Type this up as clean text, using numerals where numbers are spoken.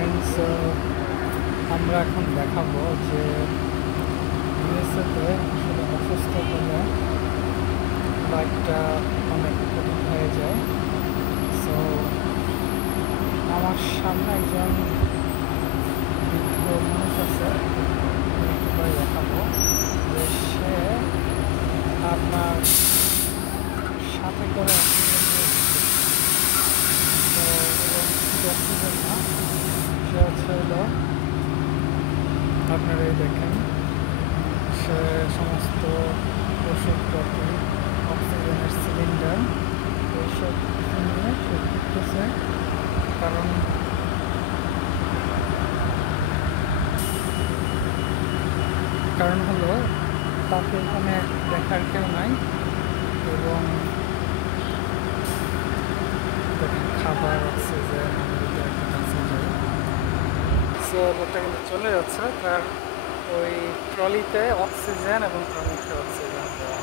Friends, আমরা এখন দেখাবো যে ইউএসএতে আসলে অসুস্থ হলে বাইকটা অনেক কঠিন হয়ে যায়। সো আমার সামনে একজন বৃদ্ধ মানুষ আছে, আমি একটু পরে দেখাবো যে সে আপনার সাথে করে অক্সিজেন নিয়ে তো এবং শুধু অক্সিজেন না, সে হচ্ছে হলো আপনারা এই দেখেন সে সমস্ত ওষুধপত্র, অক্সিজেনের সিলিন্ডার এইসব নিয়ে সে ঘুরতেছে। কারণ হলো তাকে এখানে দেখার কেউ নাই এবং দেখেন খাবার, অক্সিজেন, একটা কাছে যায়। সো লোকটা কিন্তু চলে যাচ্ছে, তার ওই ট্রলিতে অক্সিজেন এবং টনিকটা অক্সিজেন দেওয়া।